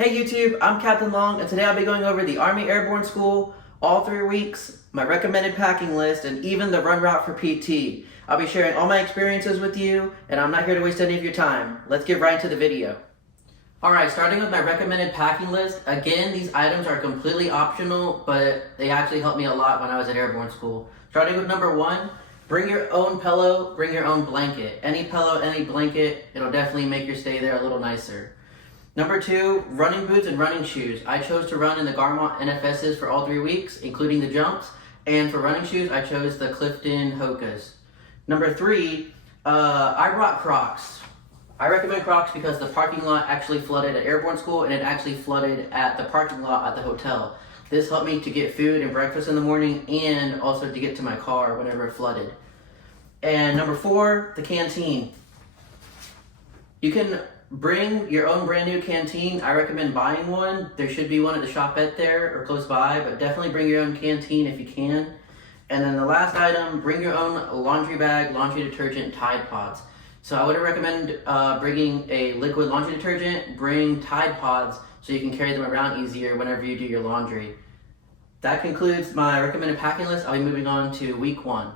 Hey YouTube, I'm Captain Long, and today I'll be going over the Army Airborne School, all 3 weeks, my recommended packing list, and even the run route for PT. I'll be sharing all my experiences with you, and I'm not here to waste any of your time. Let's get right into the video. Alright, starting with my recommended packing list, again, these items are completely optional, but they actually helped me a lot when I was at Airborne School. Starting with number 1, bring your own pillow, bring your own blanket. Any pillow, any blanket, it'll definitely make your stay there a little nicer. Number 2, running boots and running shoes. I chose to run in the Garmont NFSs for all 3 weeks, including the jumps. And for running shoes, I chose the Clifton Hokas. Number 3, I brought Crocs. I recommend Crocs because the parking lot actually flooded at Airborne School and it actually flooded at the parking lot at the hotel. This helped me to get food and breakfast in the morning and also to get to my car whenever it flooded. And number 4, the Canteen. You can bring your own brand new Canteen. I recommend buying one. There should be one at the shopette there or close by, but definitely bring your own Canteen if you can. And then the last item, bring your own laundry bag, laundry detergent, Tide Pods. So I would recommend bringing a liquid laundry detergent, bring Tide Pods so you can carry them around easier whenever you do your laundry. That concludes my recommended packing list. I'll be moving on to week 1.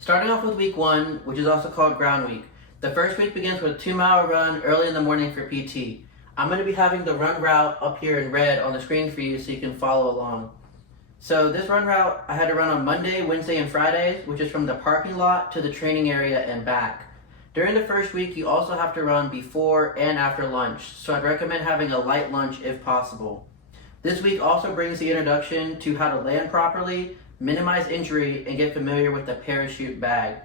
Starting off with week 1, which is also called ground week. The first week begins with a 2-mile run early in the morning for PT. I'm going to be having the run route up here in red on the screen for you so you can follow along. So this run route I had to run on Monday, Wednesday, and Fridays, which is from the parking lot to the training area and back. During the first week, you also have to run before and after lunch, so I'd recommend having a light lunch if possible. This week also brings the introduction to how to land properly, minimize injury, and get familiar with the parachute bag.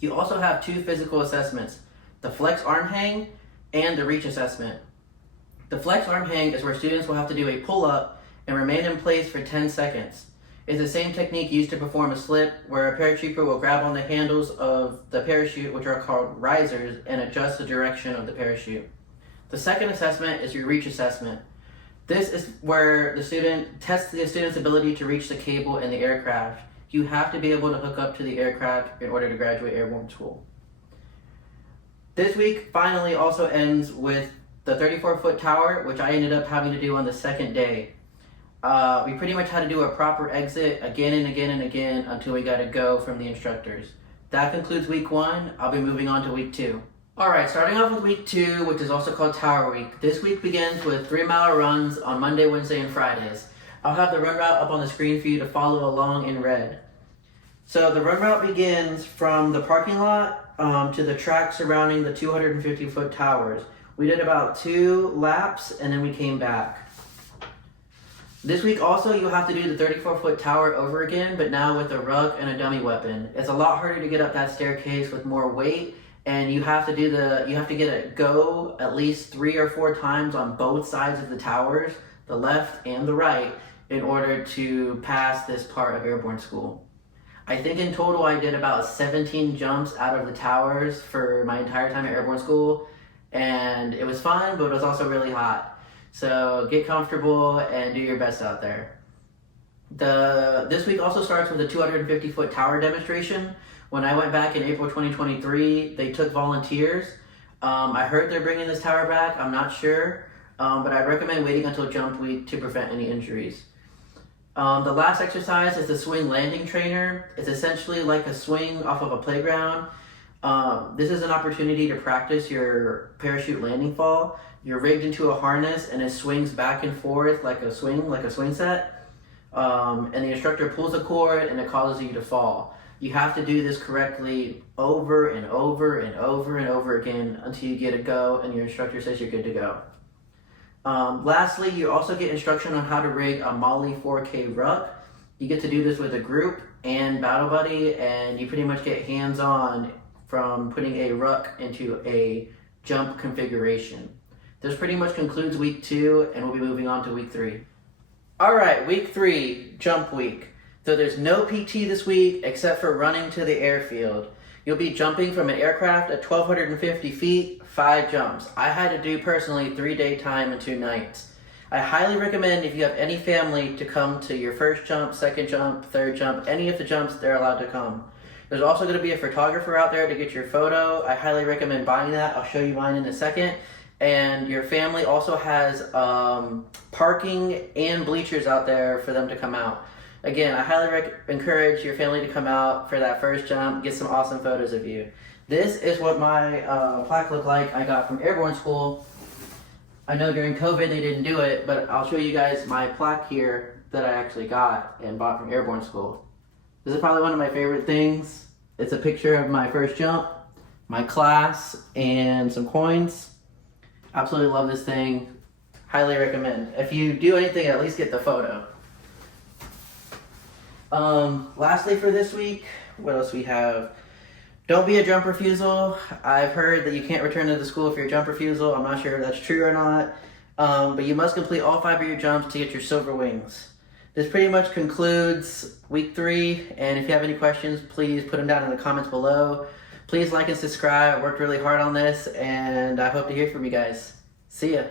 You also have 2 physical assessments, the flex arm hang and the reach assessment. The flex arm hang is where students will have to do a pull-up and remain in place for 10 seconds. It's the same technique used to perform a slip where a paratrooper will grab on the handles of the parachute, which are called risers, and adjust the direction of the parachute. The second assessment is your reach assessment. This is where the student tests the student's ability to reach the cable in the aircraft. You have to be able to hook up to the aircraft in order to graduate Airborne School. This week finally also ends with the 34-foot tower, which I ended up having to do on the second day. We pretty much had to do a proper exit again and again and again until we got a go from the instructors. That concludes week 1. I'll be moving on to week 2. Alright, starting off with week 2, which is also called Tower Week. This week begins with 3-mile runs on Monday, Wednesday, and Fridays. I'll have the run route up on the screen for you to follow along in red. So the run route begins from the parking lot to the track surrounding the 250-foot towers. We did about 2 laps and then we came back. This week also you'll have to do the 34-foot tower over again, but now with a rug and a dummy weapon. It's a lot harder to get up that staircase with more weight, and you have to get a go at least 3 or 4 times on both sides of the towers, the left and the right, in order to pass this part of Airborne School. I think in total I did about 17 jumps out of the towers for my entire time at Airborne School, and it was fun, but it was also really hot. So get comfortable and do your best out there. This week also starts with a 250-foot tower demonstration. When I went back in April 2023, they took volunteers. I heard they're bringing this tower back, I'm not sure, but I recommend waiting until jump week to prevent any injuries. The last exercise is the swing landing trainer. It's essentially like a swing off of a playground. This is an opportunity to practice your parachute landing fall. You're rigged into a harness and it swings back and forth like a swing set. And the instructor pulls the cord and it causes you to fall. You have to do this correctly over and over and over and over again until you get a go and your instructor says you're good to go. Lastly, you also get instruction on how to rig a Molly 4K ruck. You get to do this with a group and battle buddy, and you pretty much get hands-on from putting a ruck into a jump configuration. This pretty much concludes week 2, and we'll be moving on to week 3. Alright, week 3, jump week. So there's no PT this week except for running to the airfield. You'll be jumping from an aircraft at 1,250 feet, 5 jumps. I had to do personally 3-day time and 2 nights. I highly recommend if you have any family to come to your first jump, second jump, third jump, any of the jumps, they're allowed to come. There's also going to be a photographer out there to get your photo. I highly recommend buying that. I'll show you mine in a second. And your family also has parking and bleachers out there for them to come out. Again, I highly encourage your family to come out for that first jump, get some awesome photos of you. This is what my plaque looked like I got from Airborne School. I know during COVID they didn't do it, but I'll show you guys my plaque here that I actually got and bought from Airborne School. This is probably one of my favorite things. It's a picture of my first jump, my class, and some coins. Absolutely love this thing. Highly recommend. If you do anything, at least get the photo. Lastly for this week, what else we have? Don't be a jump refusal. I've heard that you can't return to the school if you're a jump refusal. I'm not sure if that's true or not. But you must complete all 5 of your jumps to get your silver wings. This pretty much concludes week 3. And if you have any questions, please put them down in the comments below. Please like and subscribe. I worked really hard on this, and I hope to hear from you guys. See ya.